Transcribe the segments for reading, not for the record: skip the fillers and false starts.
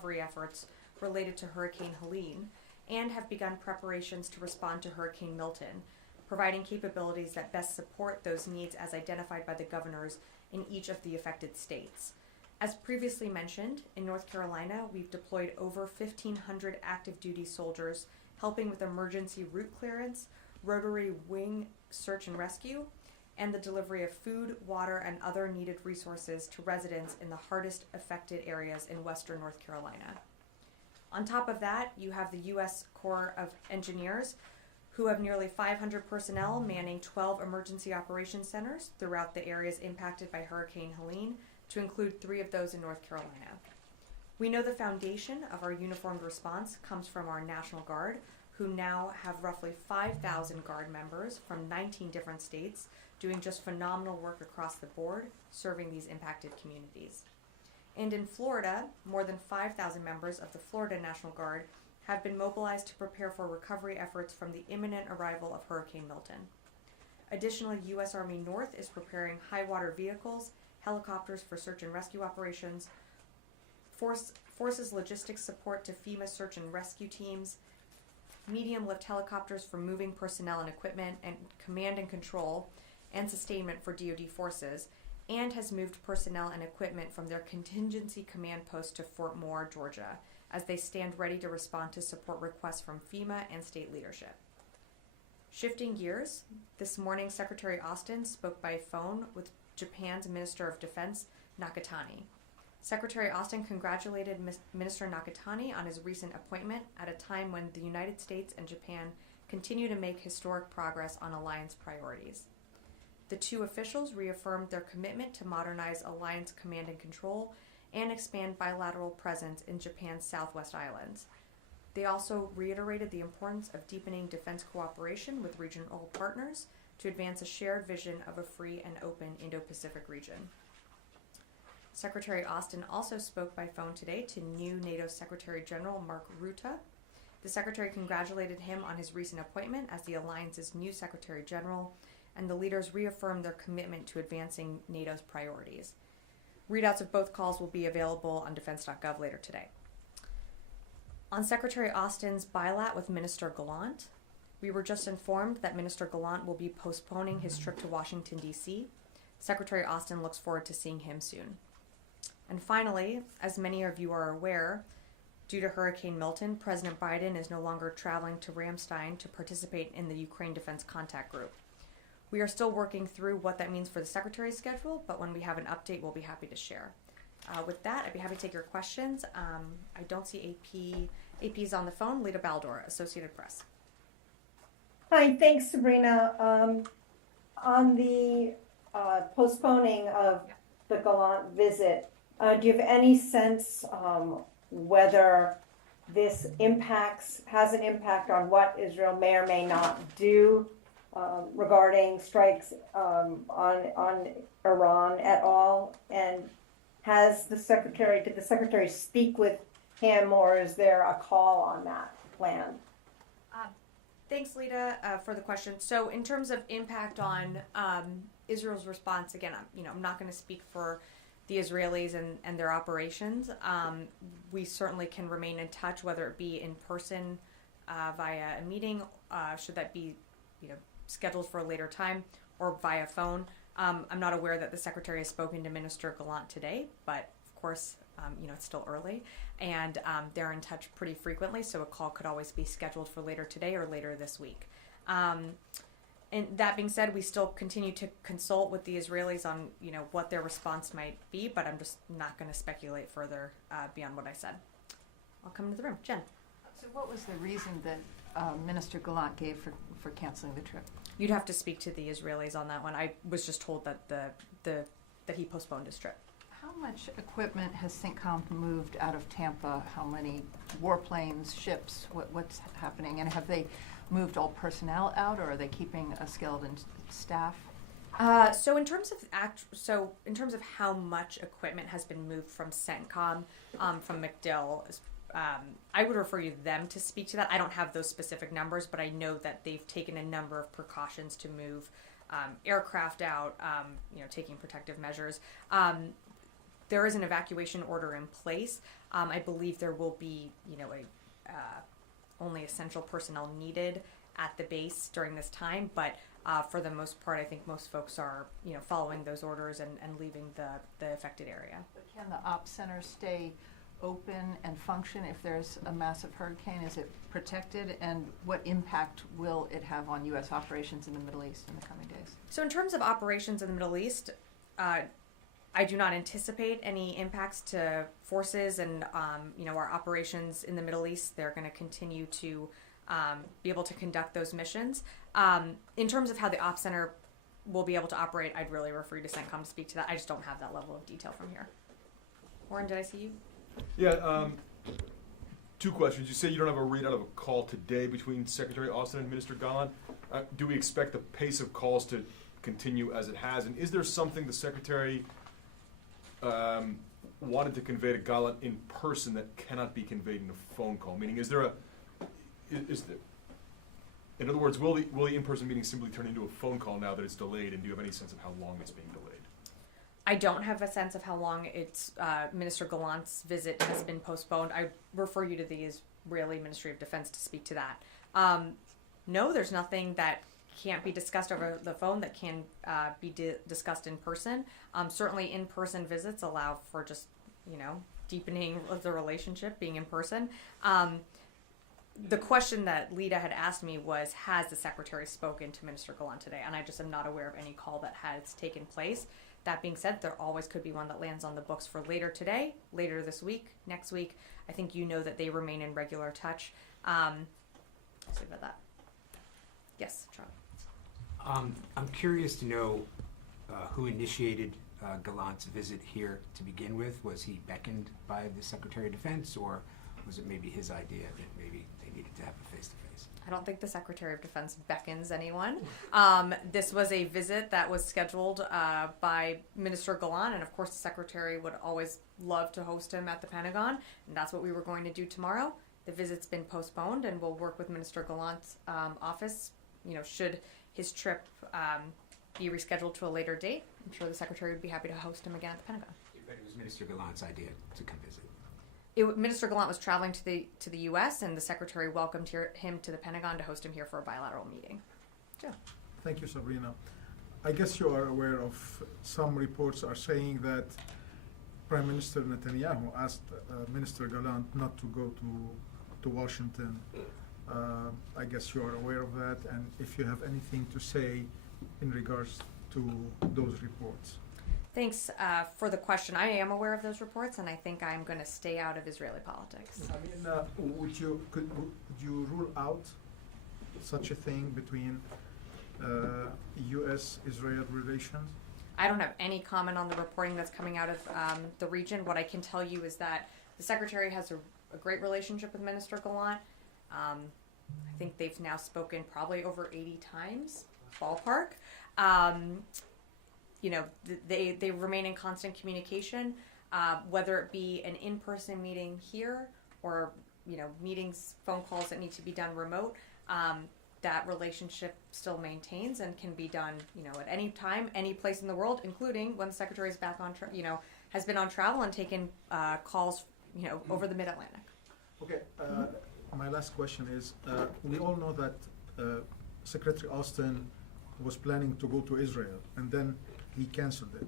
recovery efforts related to Hurricane Helene and have begun preparations to respond to Hurricane Milton, providing capabilities that best support those needs as identified by the governors in each of the affected states. As previously mentioned, in North Carolina, we've deployed over 1,500 active duty soldiers helping with emergency route clearance, rotary wing search and rescue, and the delivery of food, water, and other needed resources to residents in the hardest affected areas in western North Carolina. On top of that, you have the U.S. Corps of Engineers, who have nearly 500 personnel manning 12 emergency operations centers throughout the areas impacted by Hurricane Helene, to include 3 of those in North Carolina. We know the foundation of our uniformed response comes from our National Guard, who now have roughly 5,000 Guard members from 19 different states doing just phenomenal work across the board, serving these impacted communities. And in Florida, more than 5,000 members of the Florida National Guard have been mobilized to prepare for recovery efforts from the imminent arrival of Hurricane Milton. Additionally, U.S. Army North is preparing high water vehicles, helicopters for search and rescue operations, forces logistics support to FEMA search and rescue teams, medium lift helicopters for moving personnel and equipment, and command and control and sustainment for DoD forces, and has moved personnel and equipment from their contingency command post to Fort Moore, Georgia, as they stand ready to respond to support requests from FEMA and state leadership. Shifting gears, this morning Secretary Austin spoke by phone with Japan's Minister of Defense, Nakatani. Secretary Austin congratulated Minister Nakatani on his recent appointment at a time when the United States and Japan continue to make historic progress on alliance priorities. The two officials reaffirmed their commitment to modernize alliance command and control and expand bilateral presence in Japan's Southwest Islands. They also reiterated the importance of deepening defense cooperation with regional partners to advance a shared vision of a free and open Indo-Pacific region. Secretary Austin also spoke by phone today to new NATO Secretary General Mark Rutte. The Secretary congratulated him on his recent appointment as the alliance's new Secretary General, and the leaders reaffirmed their commitment to advancing NATO's priorities. Readouts of both calls will be available on defense.gov later today. On Secretary Austin's bilat with Minister Gallant, we were just informed that Minister Gallant will be postponing his trip to Washington, D.C. Secretary Austin looks forward to seeing him soon. And finally, as many of you are aware, due to Hurricane Milton, President Biden is no longer traveling to Ramstein to participate in the Ukraine Defense Contact Group. We are still working through what that means for the Secretary's schedule, but when we have an update, we'll be happy to share. With that, I'd be happy to take your questions. I don't see AP. AP's on the phone. Lita Baldor, Associated Press. Hi, thanks, Sabrina. On the postponing of the Gallant visit, do you have any sense whether this has an impact on what Israel may or may not do regarding strikes on Iran at all? And did the Secretary speak with him, or is there a call on that plan? Thanks, Lita, for the question. So in terms of impact on Israel's response, again, I'm not going to speak for the Israelis and their operations. We certainly can remain in touch, whether it be in person via a meeting, should that be scheduled for a later time, or via phone. I'm not aware that the Secretary has spoken to Minister Gallant today, but of course, it's still early, and they're in touch pretty frequently, so a call could always be scheduled for later today or later this week. And that being said, we still continue to consult with the Israelis on, what their response might be, but I'm just not going to speculate further beyond what I said. I'll come into the room. Jen. So what was the reason that Minister Gallant gave for canceling the trip? You'd have to speak to the Israelis on that one. I was just told that that he postponed his trip. How much equipment has CENTCOM moved out of Tampa? How many warplanes, ships? What's happening? And have they moved all personnel out, or are they keeping a skeleton staff? So in terms of how much equipment has been moved from CENTCOM, from MacDill, I would refer you them to speak to that. I don't have those specific numbers, but I know that they've taken a number of precautions to move aircraft out, taking protective measures. there is an evacuation order in place. I believe there will be, only essential personnel needed at the base during this time, but for the most part, I think most folks are, following those orders and leaving the affected area. But can the ops center stay open and function if there's a massive hurricane? Is it protected, and what impact will it have on U.S. operations in the Middle East in the coming days? So in terms of operations in the Middle East, I do not anticipate any impacts to forces and, our operations in the Middle East. They're going to continue to be able to conduct those missions. In terms of how the Ops Center will be able to operate, I'd really refer you to CENTCOM to speak to that. I just don't have that level of detail from here. Warren, did I see you? Yeah, two questions. You say you don't have a readout of a call today between Secretary Austin and Minister Gallant. Do we expect the pace of calls to continue as it has? And is there something the Secretary wanted to convey to Gallant in person that cannot be conveyed in a phone call? Meaning, is there, in other words, will the in-person meeting simply turn into a phone call now that it's delayed? And do you have any sense of how long it's being delayed? I don't have a sense of how long it's Minister Gallant's visit has been postponed. I refer you to the Israeli Ministry of Defense to speak to that. No, there's nothing that can't be discussed over the phone that can be discussed in person. Certainly in-person visits allow for just, deepening of the relationship, being in person. The question that Lita had asked me was, has the Secretary spoken to Minister Gallant today? And I just am not aware of any call that has taken place. That being said, there always could be one that lands on the books for later today, later this week, next week. I think that they remain in regular touch. Say about that. Yes, Charlie. I'm curious to know who initiated Gallant's visit here to begin with. Was he beckoned by the Secretary of Defense, or was it maybe his idea that maybe they needed to have a face-to-face? I don't think the Secretary of Defense beckons anyone. This was a visit that was scheduled by Minister Gallant, and of course the Secretary would always love to host him at the Pentagon, and that's what we were going to do tomorrow. The visit's been postponed, and we'll work with Minister Gallant's office, should his trip be rescheduled to a later date. I'm sure the Secretary would be happy to host him again at the Pentagon. But it was Minister Gallant's idea to come visit. Minister Gallant was traveling to the U.S. and the Secretary welcomed him to the Pentagon to host him here for a bilateral meeting. Joe. Thank you, Sabrina. I guess you are aware of some reports are saying that Prime Minister Netanyahu asked Minister Gallant not to go to Washington. I guess you are aware of that, and if you have anything to say in regards to those reports. Thanks for the question. I am aware of those reports, and I think I'm going to stay out of Israeli politics. I mean, would you rule out such a thing between U.S.-Israel relations? I don't have any comment on the reporting that's coming out of the region. What I can tell you is that the Secretary has a great relationship with Minister Gallant. I think they've now spoken probably over 80 times, ballpark. They remain in constant communication, whether it be an in-person meeting here or, meetings, phone calls that need to be done remote. That relationship still maintains and can be done, at any time, any place in the world, including when the Secretary is back on, has been on travel and taken calls, over the Mid-Atlantic. Okay. My last question is, we all know that Secretary Austin was planning to go to Israel, and then he canceled it.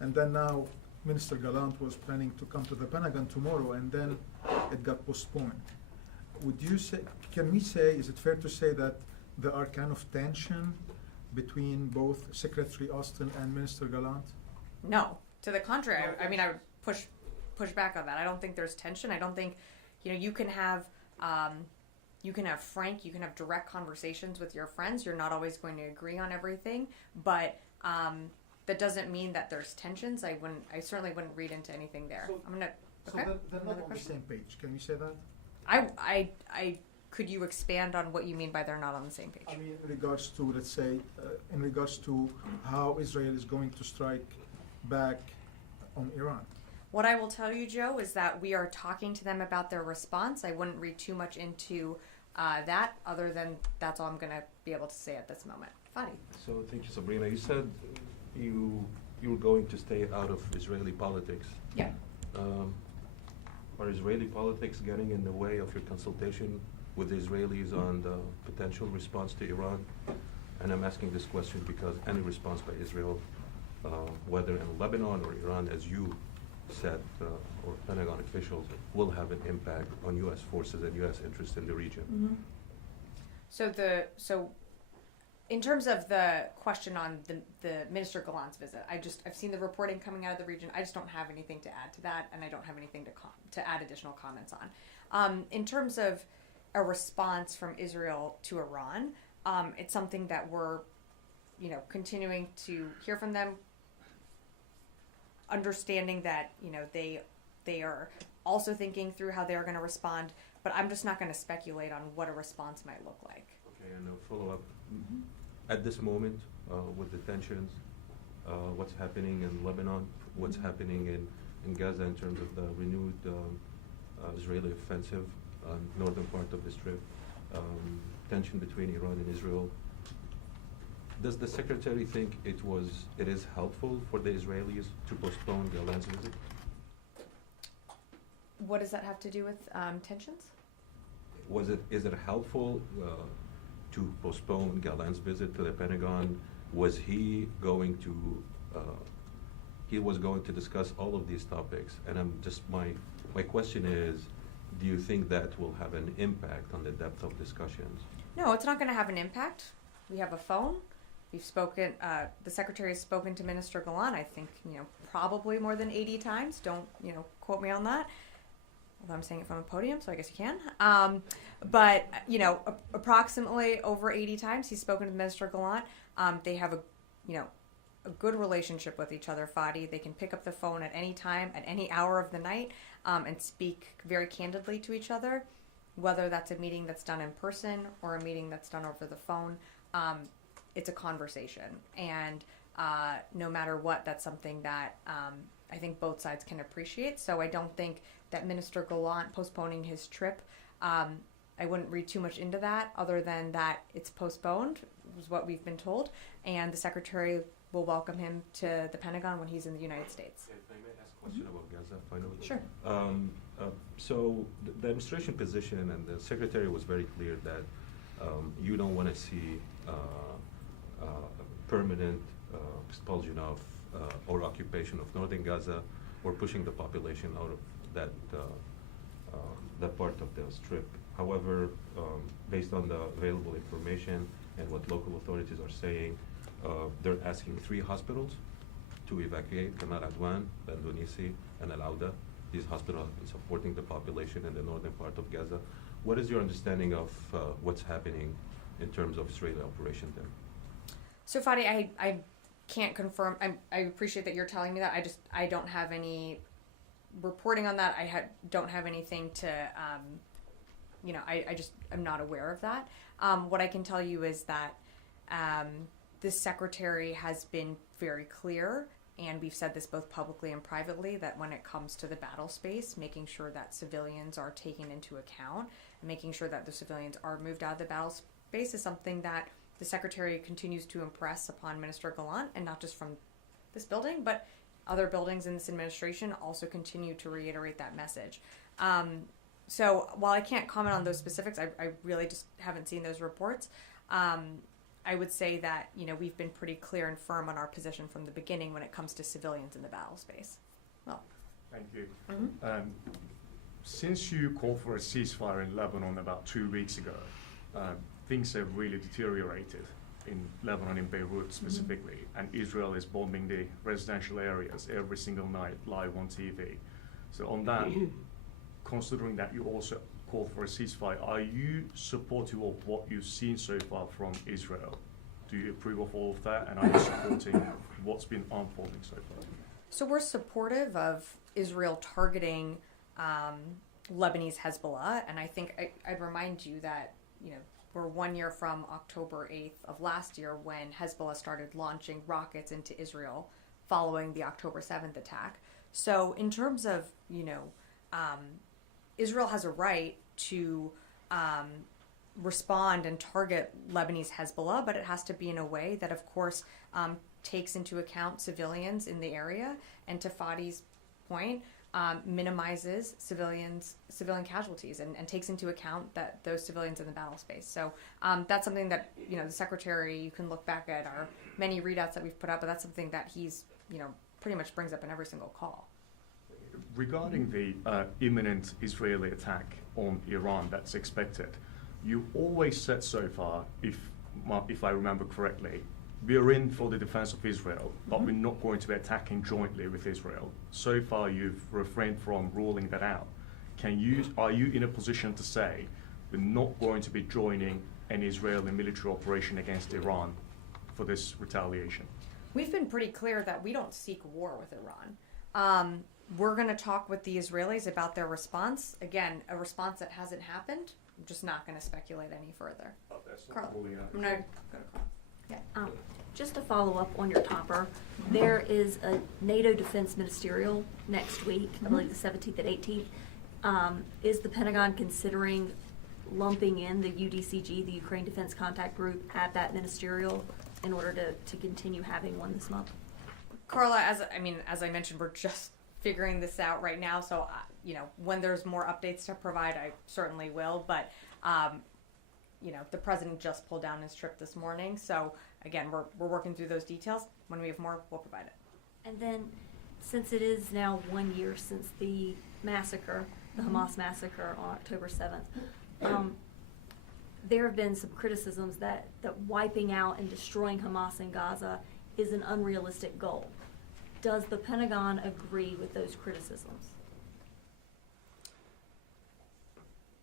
And then now Minister Gallant was planning to come to the Pentagon tomorrow, and then it got postponed. Is it fair to say that there are kind of tension between both Secretary Austin and Minister Gallant? No, to the contrary. I mean, I would push back on that. I don't think there's tension. I don't think, you can have frank, you can have direct conversations with your friends. You're not always going to agree on everything, but that doesn't mean that there's tensions. I certainly wouldn't read into anything there. So they're not on the same page. Can you say that? Could you expand on what you mean by they're not on the same page? I mean, in regards to, let's say, in regards to how Israel is going to strike back on Iran. What I will tell you, Joe, is that we are talking to them about their response. I wouldn't read too much into that, other than that's all I'm going to be able to say at this moment. Fadi. So thank you, Sabrina. You said you you're going to stay out of Israeli politics. Yeah. Are Israeli politics getting in the way of your consultation with the Israelis on the potential response to Iran? And I'm asking this question because any response by Israel, whether in Lebanon or Iran, as you said, or Pentagon officials, will have an impact on U.S. forces and U.S. interests in the region. So in terms of the question on the Minister Gallant's visit, I've seen the reporting coming out of the region. I just don't have anything to add to that, and I don't have anything to add additional comments on. In terms of a response from Israel to Iran, it's something that we're, continuing to hear from them, understanding that, they are also thinking through how they're going to respond, but I'm just not going to speculate on what a response might look like. Okay, and a follow-up. At this moment, with the tensions, what's happening in Lebanon, what's happening in Gaza in terms of the renewed Israeli offensive northern part of the Strip, tension between Iran and Israel. Does the Secretary think it is helpful for the Israelis to postpone Gallant's visit? What does that have to do with tensions? Is it helpful to postpone Gallant's visit to the Pentagon? Was he going to discuss all of these topics? And my question is, do you think that will have an impact on the depth of discussions? No, it's not going to have an impact. We have a phone. We've spoken. The Secretary has spoken to Minister Gallant. I think probably more than 80 times. Don't quote me on that. Although I'm saying it from a podium, so I guess you can. But approximately over 80 times he's spoken to Minister Gallant. They have a good relationship with each other, Fadi. They can pick up the phone at any time, at any hour of the night, and speak very candidly to each other, whether that's a meeting that's done in person or a meeting that's done over the phone. It's a conversation, and no matter what, that's something that I think both sides can appreciate. So I don't think that Minister Gallant postponing his trip, I wouldn't read too much into that, other than that it's postponed, is what we've been told, and the Secretary will welcome him to the Pentagon when he's in the United States. If I may ask a question about Gaza, finally. Sure. So the administration position and the Secretary was very clear that you don't want to see permanent expulsion of or occupation of northern Gaza, or pushing the population out of that part of the Strip. However, based on the available information and what local authorities are saying, they're asking 3 hospitals to evacuate: Kamal Adwan, Bandunisi, and Al Auda. These hospitals have been supporting the population in the northern part of Gaza. What is your understanding of what's happening in terms of Israeli operation there? So Fadi, I can't confirm. I appreciate that you're telling me that. I don't have any reporting on that. Don't have anything to, I'm not aware of that. What I can tell you is that the Secretary has been very clear, and we've said this both publicly and privately, that when it comes to the battle space, making sure that civilians are taken into account, and making sure that the civilians are moved out of the battle space is something that the Secretary continues to impress upon Minister Gallant, and not just from this building, but other buildings in this administration also continue to reiterate that message. So while I can't comment on those specifics, I really just haven't seen those reports. I would say that we've been pretty clear and firm on our position from the beginning when it comes to civilians in the battle space. Well, thank you. Since you called for a ceasefire in Lebanon about 2 weeks ago, things have really deteriorated in Lebanon, in Beirut specifically, and Israel is bombing the residential areas every single night live on TV. So on that, considering that you also called for a ceasefire, are you supportive of what you've seen so far from Israel? Do you approve of all of that, and are you supporting what's been unfolding so far? So we're supportive of Israel targeting Lebanese Hezbollah, and I think I'd remind you that we're 1 year from October 8th of last year, when Hezbollah started launching rockets into Israel following the October 7th attack. So in terms of, Israel has a right to respond and target Lebanese Hezbollah, but it has to be in a way that, of course, takes into account civilians in the area, and to Fadi's point, minimizes civilian casualties and takes into account that those civilians in the battle space. So that's something that, the Secretary, you can look back at our many readouts that we've put up, but that's something that he's, pretty much brings up in every single call. Regarding the imminent Israeli attack on Iran that's expected, you always said so far, if I remember correctly, we're in for the defense of Israel, but we're not going to be attacking jointly with Israel. So far, you've refrained from ruling that out. Are you in a position to say we're not going to be joining an Israeli military operation against Iran for this retaliation? We've been pretty clear that we don't seek war with Iran. We're going to talk with the Israelis about their response. Again, a response that hasn't happened. I'm just not going to speculate any further. Carla, I'm going to go to Carla. Yeah. Just to follow up on your topper, there is a NATO Defense Ministerial next week, I believe the 17th and 18th. Is the Pentagon considering lumping in the UDCG, the Ukraine Defense Contact Group, at that ministerial in order to continue having one this month? Carla, as I mentioned, we're just figuring this out right now. So, when there's more updates to provide, I certainly will. But, the president just pulled down his trip this morning. So, again, we're working through those details. When we have more, we'll provide it. And then, since it is now 1 year since the massacre, the Hamas massacre on October 7th, there have been some criticisms that wiping out and destroying Hamas in Gaza is an unrealistic goal. Does the Pentagon agree with those criticisms?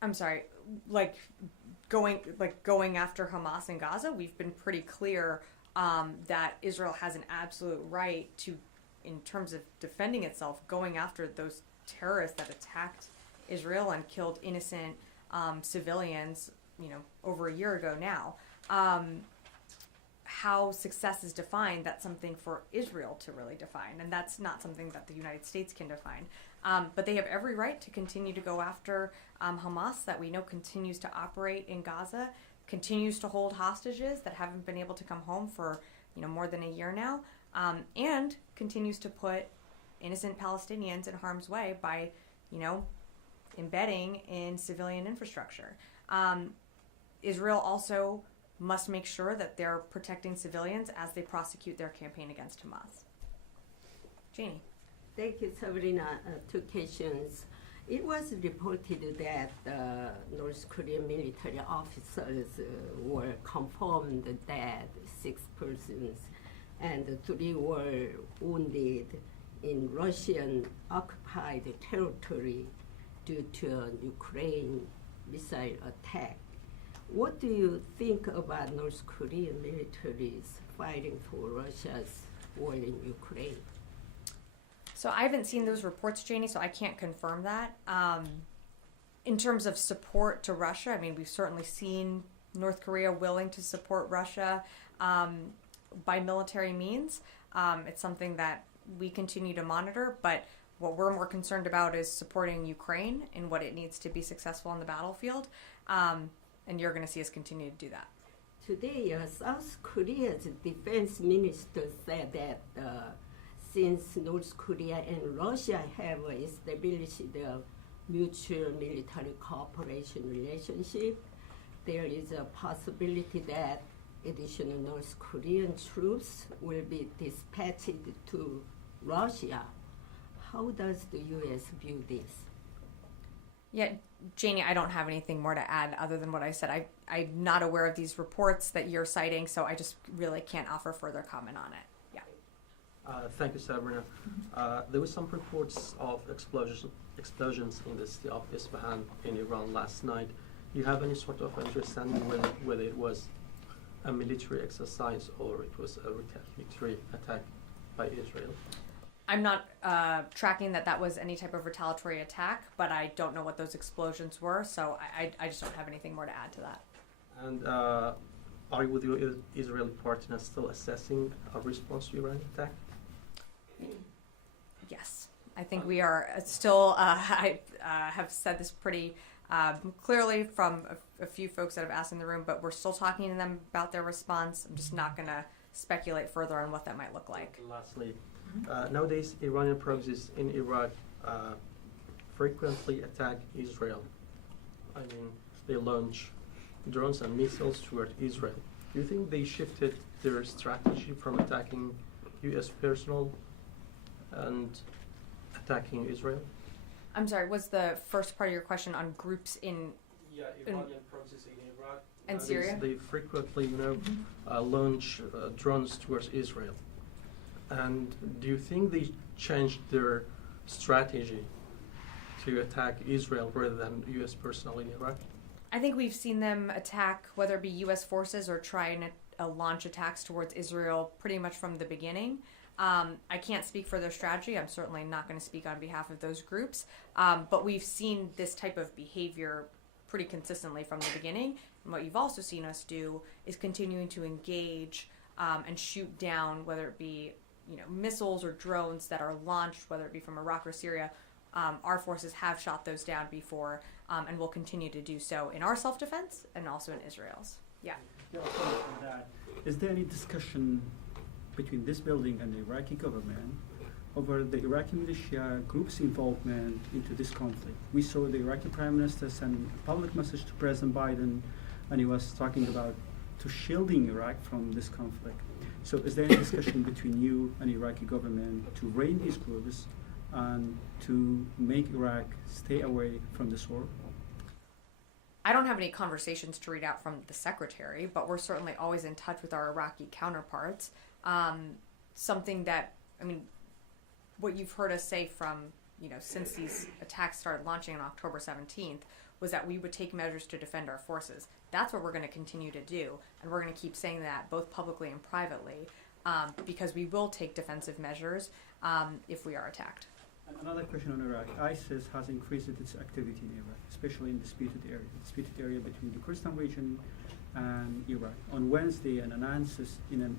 I'm sorry, going after Hamas in Gaza, we've been pretty clear that Israel has an absolute right to, in terms of defending itself, going after those terrorists that attacked Israel and killed innocent civilians, over a year ago now. How success is defined, that's something for Israel to really define, and that's not something that the United States can define. But they have every right to continue to go after Hamas, that we know continues to operate in Gaza, continues to hold hostages that haven't been able to come home for more than a year now, and continues to put innocent Palestinians in harm's way by embedding in civilian infrastructure. Israel also must make sure that they're protecting civilians as they prosecute their campaign against Hamas. Janie. Thank you, Sabrina. Two questions. It was reported that North Korean military officers were confirmed dead, 6 persons, and 3 were wounded in Russian-occupied territory due to a Ukraine missile attack. What do you think about North Korean militaries fighting for Russia's war in Ukraine? So I haven't seen those reports, Janie, so I can't confirm that. In terms of support to Russia, we've certainly seen North Korea willing to support Russia by military means. It's something that we continue to monitor, but what we're more concerned about is supporting Ukraine in what it needs to be successful on the battlefield. And you're going to see us continue to do that. Today, South Korea's defense minister said that since North Korea and Russia have established a mutual military cooperation relationship, there is a possibility that additional North Korean troops will be dispatched to Russia. How does the U.S. view this? Yeah, Janie, I don't have anything more to add other than what I said. I'm not aware of these reports that you're citing, so I just really can't offer further comment on it. Yeah. Thank you, Sabrina. There were some reports of explosions in the city of Isfahan in Iran last night. Do you have any sort of understanding whether it was a military exercise or it was a retaliatory attack by Israel? I'm not tracking that was any type of retaliatory attack, but I don't know what those explosions were, so I just don't have anything more to add to that. And are you with your Israeli partners still assessing a response to Iran attack? Yes, I think we are still, I have said this pretty clearly from a few folks that have asked in the room, but we're still talking to them about their response. I'm just not going to speculate further on what that might look like. Lastly, nowadays Iranian proxies in Iraq frequently attack Israel. I mean, they launch drones and missiles toward Israel. Do you think they shifted their strategy from attacking U.S. personnel and attacking Israel? I'm sorry, was the first part of your question on groups in Yeah, Iranian proxies in Iraq and nowadays, Syria? They frequently, launch drones towards Israel. And do you think they changed their strategy to attack Israel rather than U.S. personnel in Iraq? I think we've seen them attack, whether it be U.S. forces or try and launch attacks towards Israel pretty much from the beginning. I can't speak for their strategy. I'm certainly not going to speak on behalf of those groups. But we've seen this type of behavior pretty consistently from the beginning. And what you've also seen us do is continuing to engage and shoot down, whether it be missiles or drones that are launched, whether it be from Iraq or Syria. Our forces have shot those down before and will continue to do so in our self-defense and also in Israel's. Yeah. Yeah, I'll follow up on that. Is there any discussion between this building and the Iraqi government over the Iraqi militia group's involvement into this conflict? We saw the Iraqi Prime Minister send a public message to President Biden, and he was talking about to shielding Iraq from this conflict. So is there any discussion between you and the Iraqi government to rein these groups and to make Iraq stay away from this war? I don't have any conversations to read out from the secretary, but we're certainly always in touch with our Iraqi counterparts. Something that, what you've heard us say from, since these attacks started launching on October 17th was that we would take measures to defend our forces. That's what we're going to continue to do, and we're going to keep saying that both publicly and privately, because we will take defensive measures if we are attacked. And another question on Iraq. ISIS has increased its activity in Iraq, especially in the disputed area between the Kurdistan region and Iraq. On Wednesday, in an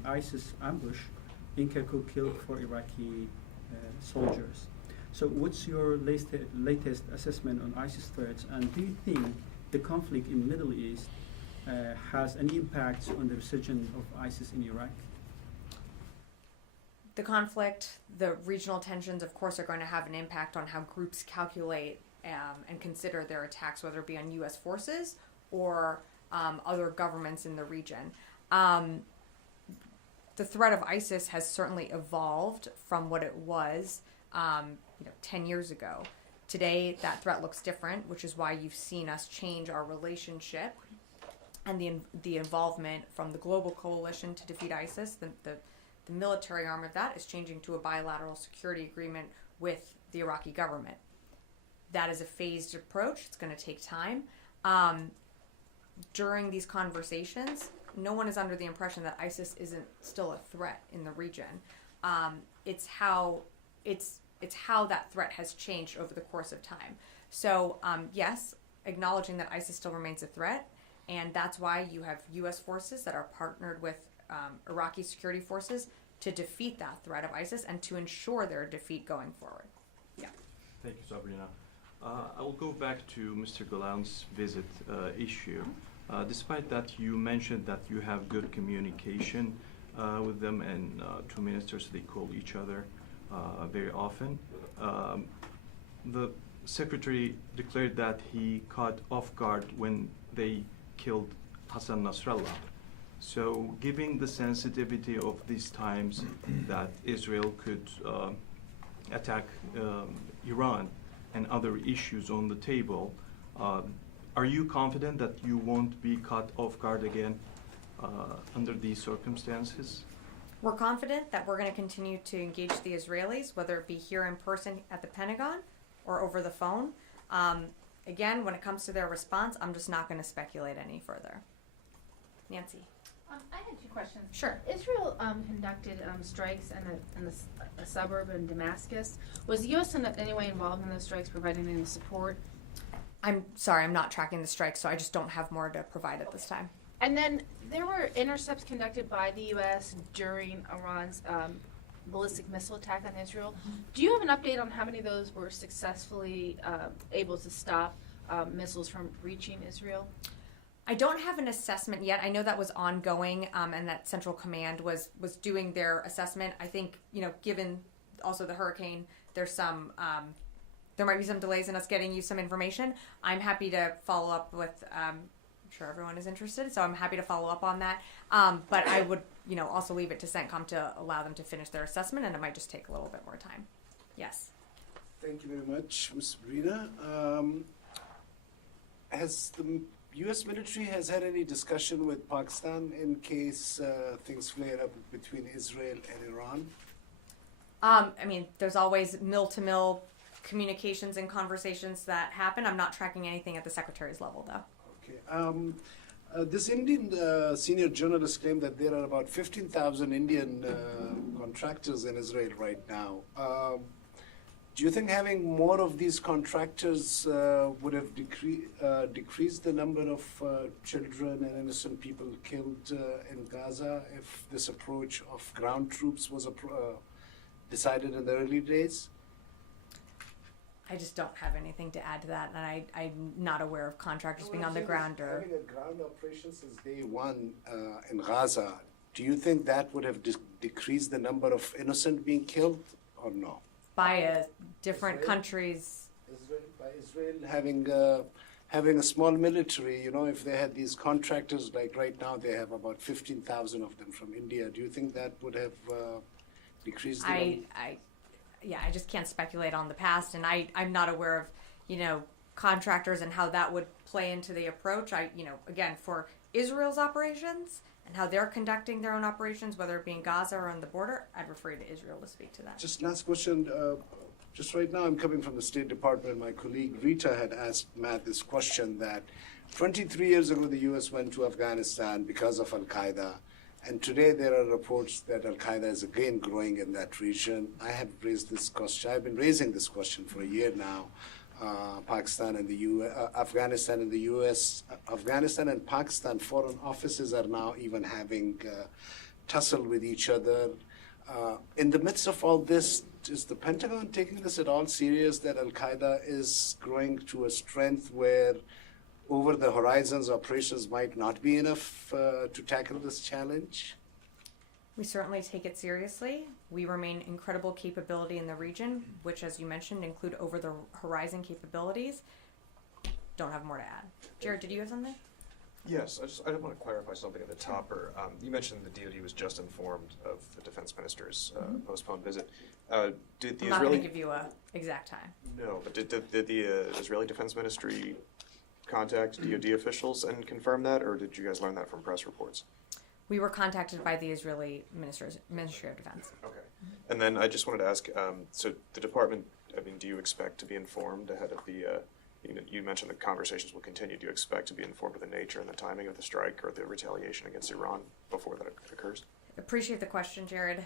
ISIS ambush in Kirkuk killed 4 Iraqi soldiers. So what's your latest assessment on ISIS threats, and do you think the conflict in the Middle East has any impact on the resurgence of ISIS in Iraq? The conflict, the regional tensions, of course, are going to have an impact on how groups calculate and consider their attacks, whether it be on U.S. forces or other governments in the region. The threat of ISIS has certainly evolved from what it was 10 years ago. Today, that threat looks different, which is why you've seen us change our relationship and the involvement from the global coalition to defeat ISIS. The military arm of that is changing to a bilateral security agreement with the Iraqi government. That is a phased approach. It's going to take time. During these conversations, no one is under the impression that ISIS isn't still a threat in the region. It's how that threat has changed over the course of time. So yes, acknowledging that ISIS still remains a threat, and that's why you have U.S. forces that are partnered with Iraqi security forces to defeat that threat of ISIS and to ensure their defeat going forward. Yeah. Thank you, Sabrina. I will go back to Mr. Golan's visit issue. Despite that, you mentioned that you have good communication with them, and 2 ministers, they call each other very often. The secretary declared that he caught off guard when they killed Hassan Nasrallah. So, given the sensitivity of these times that Israel could attack Iran and other issues on the table, are you confident that you won't be caught off guard again under these circumstances? We're confident that we're going to continue to engage the Israelis, whether it be here in person at the Pentagon or over the phone. Again, when it comes to their response, I'm just not going to speculate any further. Nancy. I had 2 questions. Sure. Israel conducted strikes in a suburb in Damascus. Was the U.S. in any way involved in those strikes, providing any support? I'm sorry, I'm not tracking the strike, so I just don't have more to provide at this time. And then there were intercepts conducted by the U.S. during Iran's ballistic missile attack on Israel. Do you have an update on how many of those were successfully able to stop missiles from reaching Israel? I don't have an assessment yet. I know that was ongoing, and that Central Command was doing their assessment. I think, given also the hurricane, there's some there might be some delays in us getting you some information. I'm happy to follow up with. I'm sure everyone is interested, so I'm happy to follow up on that. But I would, also leave it to CENTCOM to allow them to finish their assessment, and it might just take a little bit more time. Yes. Thank you very much, Ms. Sabrina. Has the U.S. military has had any discussion with Pakistan in case things flare up between Israel and Iran? There's always mill-to-mill communications and conversations that happen. I'm not tracking anything at the secretary's level, though. Okay. This Indian senior journalist claimed that there are about 15,000 Indian contractors in Israel right now. Do you think having more of these contractors would have decreased the number of children and innocent people killed in Gaza if this approach of ground troops was decided in the early days? I just don't have anything to add to that, and I'm not aware of contractors being on the ground or. Having a ground operation since day one in Gaza, do you think that would have decreased the number of innocent being killed or no? By different countries. By Israel having a small military, if they had these contractors, like right now they have about 15,000 of them from India, do you think that would have decreased the number? I just can't speculate on the past, and I'm not aware of, contractors and how that would play into the approach. Again, for Israel's operations and how they're conducting their own operations, whether it be in Gaza or on the border, I'd refer you to Israel to speak to that. Just last question. Just right now, I'm coming from the State Department. My colleague Rita had asked Matt this question that 23 years ago, the U.S. went to Afghanistan because of Al-Qaeda. And today there are reports that Al-Qaeda is again growing in that region. I have raised this question. I've been raising this question for a year now. Pakistan and the Afghanistan and the U.S. Afghanistan and Pakistan foreign offices are now even having tussle with each other. In the midst of all this, is the Pentagon taking this at all serious that Al-Qaeda is growing to a strength where over the horizons operations might not be enough to tackle this challenge? We certainly take it seriously. We remain incredible capability in the region, which, as you mentioned, include over the horizon capabilities. Don't have more to add. Jared, did you have something? Yes, I want to clarify something at the top. You mentioned the DoD was just informed of the defense minister's postponed visit. Did the I'm not going to give you an exact time. No, but did the Israeli Defense Ministry contact DoD officials and confirm that, or did you guys learn that from press reports? We were contacted by the Israeli Ministry of Defense. Okay. And then I just wanted to ask, so the department, do you expect to be informed ahead of the, you mentioned the conversations will continue. Do you expect to be informed of the nature and the timing of the strike or the retaliation against Iran before that occurs? Appreciate the question, Jared.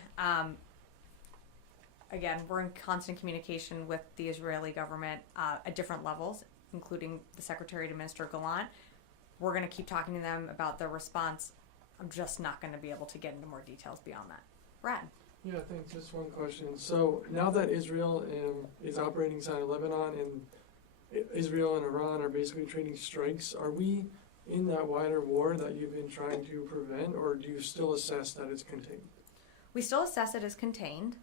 Again, we're in constant communication with the Israeli government at different levels, including the Secretary to Minister Gallant. We're going to keep talking to them about their response. I'm just not going to be able to get into more details beyond that. Brad. Yeah, thanks. Just one question. So now that Israel is operating inside of Lebanon and Israel and Iran are basically trading strikes, are we in that wider war that you've been trying to prevent, or do you still assess that it's contained? We still assess it as contained.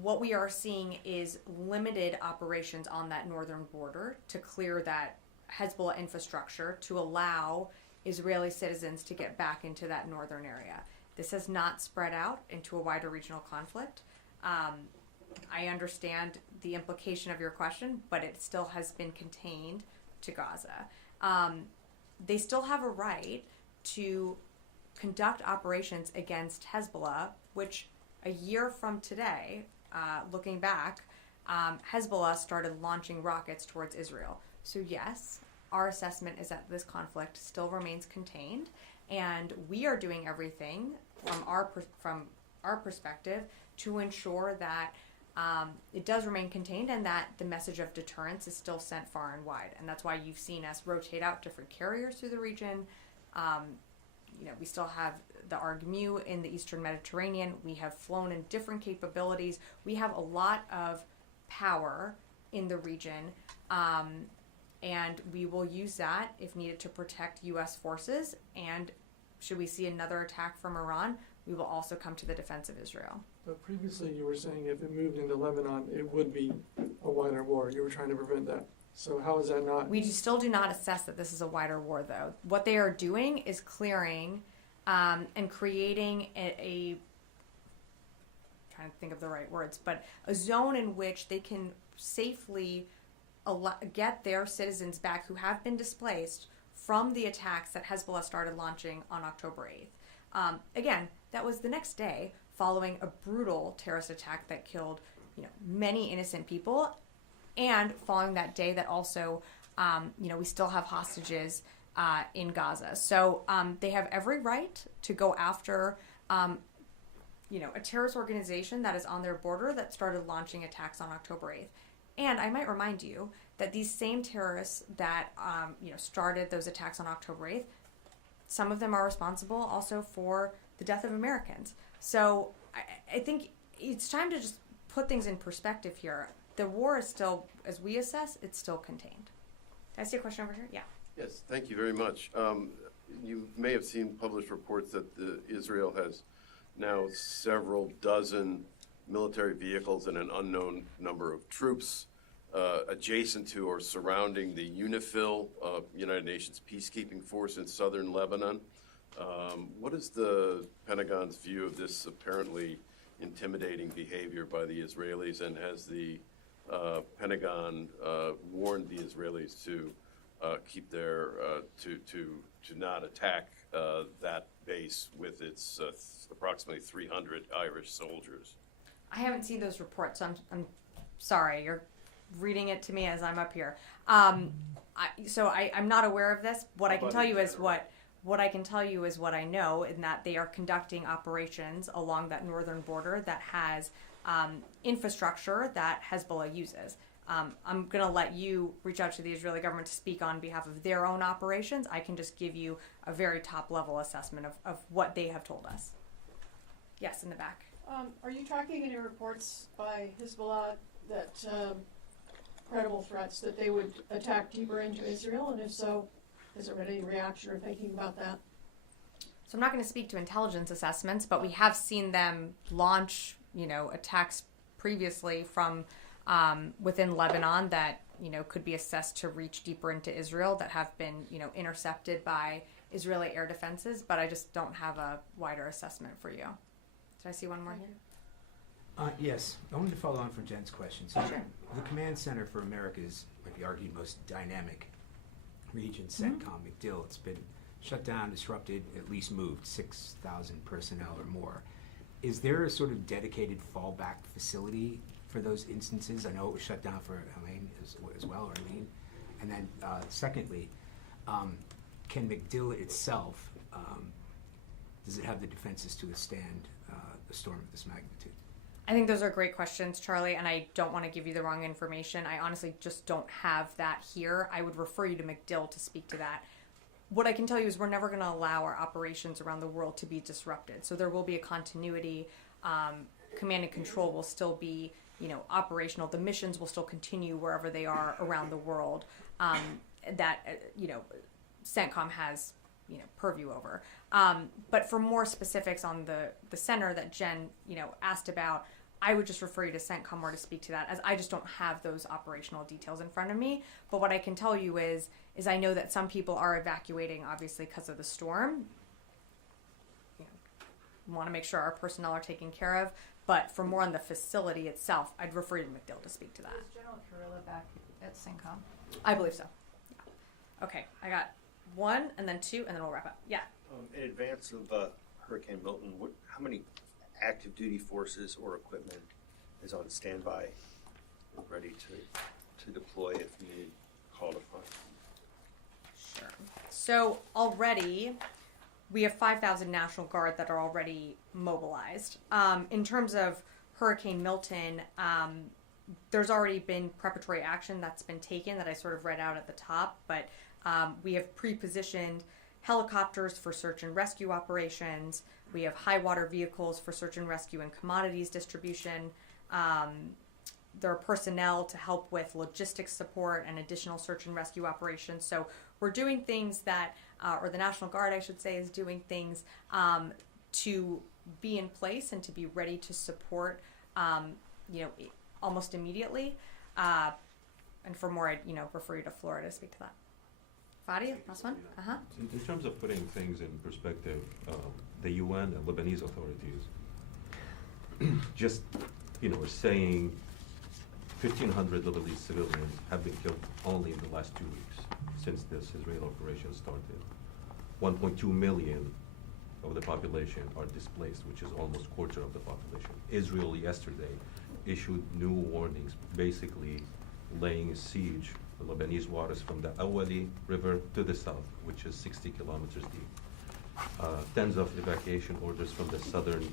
What we are seeing is limited operations on that northern border to clear that Hezbollah infrastructure to allow Israeli citizens to get back into that northern area. This has not spread out into a wider regional conflict. I understand the implication of your question, but it still has been contained to Gaza. They still have a right to conduct operations against Hezbollah, which a year from today, looking back, Hezbollah started launching rockets towards Israel. So yes, our assessment is that this conflict still remains contained, and we are doing everything from our perspective to ensure that it does remain contained and that the message of deterrence is still sent far and wide. And that's why you've seen us rotate out different carriers through the region. We still have the ARGMU in the Eastern Mediterranean. We have flown in different capabilities. We have a lot of power in the region. and we will use that if needed to protect U.S. forces. And should we see another attack from Iran, we will also come to the defense of Israel. But previously you were saying if it moved into Lebanon, it would be a wider war. You were trying to prevent that. So how is that not? We still do not assess that this is a wider war, though. What they are doing is clearing and creating trying to think of the right words, but a zone in which they can safely get their citizens back who have been displaced from the attacks that Hezbollah started launching on October 8th. Again, that was the next day following a brutal terrorist attack that killed, many innocent people, and following that day that also, we still have hostages in Gaza. So they have every right to go after, a terrorist organization that is on their border that started launching attacks on October 8th. And I might remind you that these same terrorists that, started those attacks on October 8th, some of them are responsible also for the death of Americans. So I think it's time to just put things in perspective here. The war is still, as we assess, it's still contained. Did I see a question over here? Yeah. Yes, thank you very much. You may have seen published reports that Israel has now several dozen military vehicles and an unknown number of troops adjacent to or surrounding the UNIFIL, United Nations peacekeeping force in southern Lebanon. What is the Pentagon's view of this apparently intimidating behavior by the Israelis, and has the Pentagon warned the Israelis to keep their to not attack that base with its approximately 300 Irish soldiers? I haven't seen those reports, so I'm sorry. You're reading it to me as I'm up here. So I'm not aware of this. What I can tell you is what I can tell you is what I know, in that they are conducting operations along that northern border that has infrastructure that Hezbollah uses. I'm going to let you reach out to the Israeli government to speak on behalf of their own operations. I can just give you a very top-level assessment of what they have told us. Yes, in the back. Are you tracking any reports by Hezbollah that credible threats that they would attack deeper into Israel? And if so, is there any reaction or thinking about that? So I'm not going to speak to intelligence assessments, but we have seen them launch, attacks previously from within Lebanon that, could be assessed to reach deeper into Israel, that have been, intercepted by Israeli air defenses. But I just don't have a wider assessment for you. Did I see one more here? Yes, I wanted to follow on from Jen's question. So Sure. The Command Center for America's, might be argued, most dynamic region, CENTCOM, MacDill, it's been shut down, disrupted, at least moved 6,000 personnel or more. Is there a sort of dedicated fallback facility for those instances? I know it was shut down for Helene as well, or Helene. And then secondly, can MacDill itself, does it have the defenses to withstand a storm of this magnitude? I think those are great questions, Charlie, and I don't want to give you the wrong information. I honestly just don't have that here. I would refer you to MacDill to speak to that. What I can tell you is we're never going to allow our operations around the world to be disrupted. So there will be a continuity. Command and control will still be, operational. The missions will still continue wherever they are around the world that, CENTCOM has, purview over. But for more specifics on the center that Jen, asked about, I would just refer you to CENTCOM or to speak to that, as I just don't have those operational details in front of me. But what I can tell you is I know that some people are evacuating, obviously, because of the storm. We want to make sure our personnel are taken care of. But for more on the facility itself, I'd refer you to MacDill to speak to that. Is General Kurilla back at CENTCOM? I believe so. Yeah. Okay, I got one, and then two, and then we'll wrap up. Yeah. In advance of Hurricane Milton, how many active duty forces or equipment is on standby, ready to deploy if needed, called upon? Sure. So already, we have 5,000 National Guard that are already mobilized. In terms of Hurricane Milton, there's already been preparatory action that's been taken that I sort of read out at the top, but we have pre-positioned helicopters for search and rescue operations. We have high water vehicles for search and rescue and commodities distribution. there are personnel to help with logistics support and additional search and rescue operations. So we're doing things that, or the National Guard, I should say, is doing things to be in place and to be ready to support, almost immediately. And for more, I'd, refer you to Flora to speak to that. Fadi, last one? Uh-huh. In terms of putting things in perspective, the UN and Lebanese authorities just, are saying 1,500 Lebanese civilians have been killed only in the last 2 weeks since this Israeli operation started. 1.2 million of the population are displaced, which is almost a quarter of the population. Israel yesterday issued new warnings, basically laying siege to Lebanese waters from the Awali River to the south, which is 60 kilometers deep. Tens of evacuation orders from the southern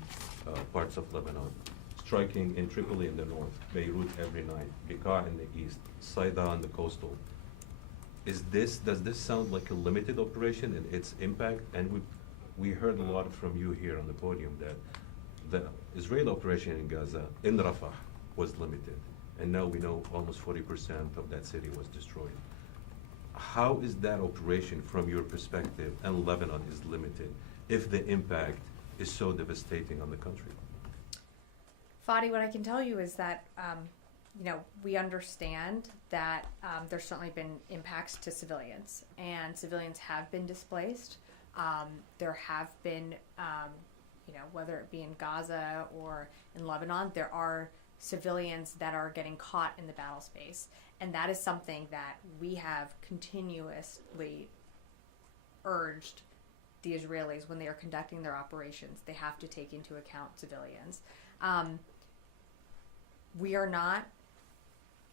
parts of Lebanon, striking in Tripoli in the north, Beirut every night, Bekaa in the east, Saida on the coastal. Does this sound like a limited operation in its impact? And we heard a lot from you here on the podium that the Israeli operation in Gaza, in Rafah, was limited. And now we know almost 40% of that city was destroyed. How is that operation, from your perspective, and Lebanon is limited, if the impact is so devastating on the country? Fadi, what I can tell you is that, we understand that there's certainly been impacts to civilians, and civilians have been displaced. There have been, whether it be in Gaza or in Lebanon, there are civilians that are getting caught in the battle space. And that is something that we have continuously urged the Israelis when they are conducting their operations. They have to take into account civilians. We are not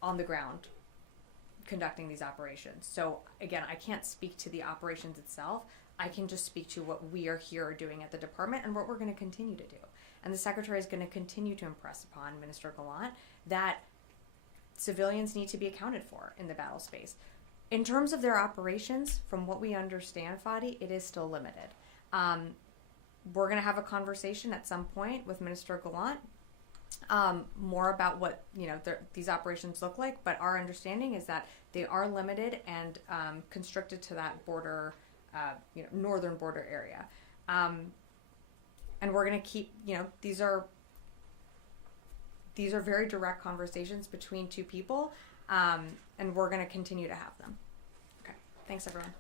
on the ground conducting these operations. So again, I can't speak to the operations itself. I can just speak to what we are here doing at the department and what we're going to continue to do. And the Secretary is going to continue to impress upon Minister Gallant that civilians need to be accounted for in the battle space. In terms of their operations, from what we understand, Fadi, it is still limited. We're going to have a conversation at some point with Minister Gallant more about what these operations look like, but our understanding is that they are limited and constricted to that border, northern border area. And we're going to keep, these are very direct conversations between two people, and we're going to continue to have them. Okay, thanks everyone.